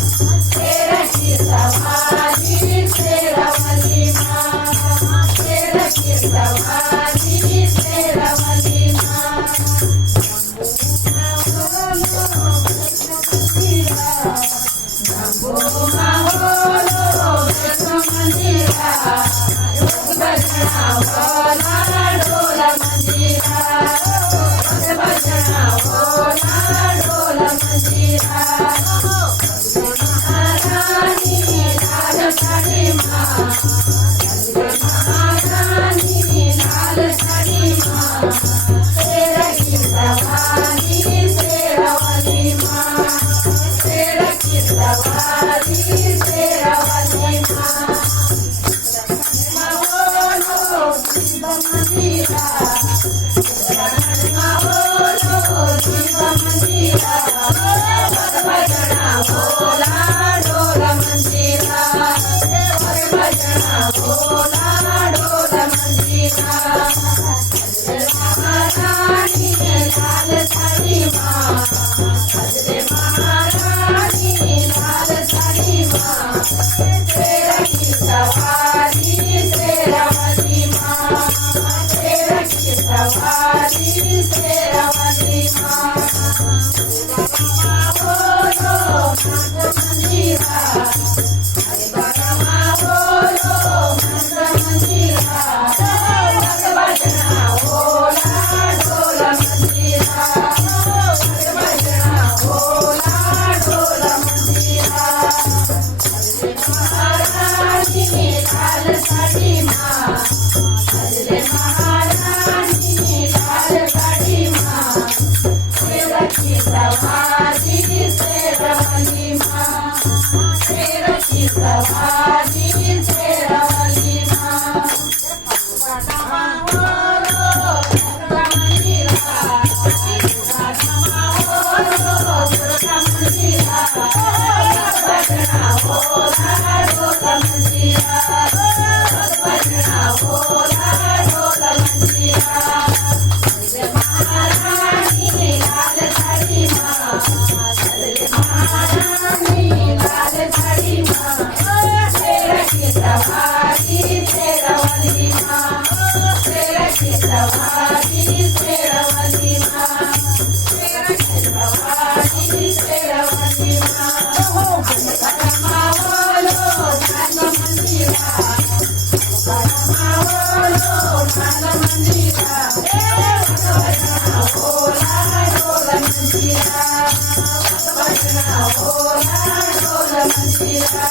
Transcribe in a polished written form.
तेराची सवारी शेरावाली माँ, तेराची सवारी शेरावाली माँ। नमो माहोलो कृष्ण मंदिरा, भजना होला ढोल मंदिरा, भजना होला ढोल मंदिरा। महारानी लाल साड़ी माँ, महारानी लाल साड़ी माँ, तेराची सवारी शेरावाली माँ, तेराची सवारी शेरावाली माँ। माहोलो शिव मंदिरा, माहोलो शिव मंदिरा, भजना होला ढोल मंदिरा, भजना होला ढोल मंदिरा। महारानी लाल साड़ी माँ, महारानी लाल साड़ी माँ, तेराची सवारी शेरावाली माँ, तेराची सवारी शेरावाली माँ। माहोलो नाथ मंदिरा, माहोलो नाथ मंदिरा, भजना होला ढोल मंदिरा, भजना होला ढोल मंदिरा। महारानी लाल साड़ी माँ, महारानी लाल साड़ी माँ, तेराची सवारी शेरावाली माँ, तेराची सवारी शेरावाली माँ। माहोलो दुर्गा मंदिरा, माहोलो दुर्गा मंदिरा, भजना होला ढोल मंदिरा, भजना होला ढोल मंदिरा। महारानी लाल साड़ी माँ, महारानी लाल साड़ी माँ, तेराची सवारी शेरावाली माँ, तेराची सवारी शेरावाली माँ, तेराची सवारी शेरावाली माँ। माहोलो नाथ मंदिरा, माहोलो नाथ मंदिरा, भजना होला ढोल मंदिरा, भजना होला ढोल मंदिरा।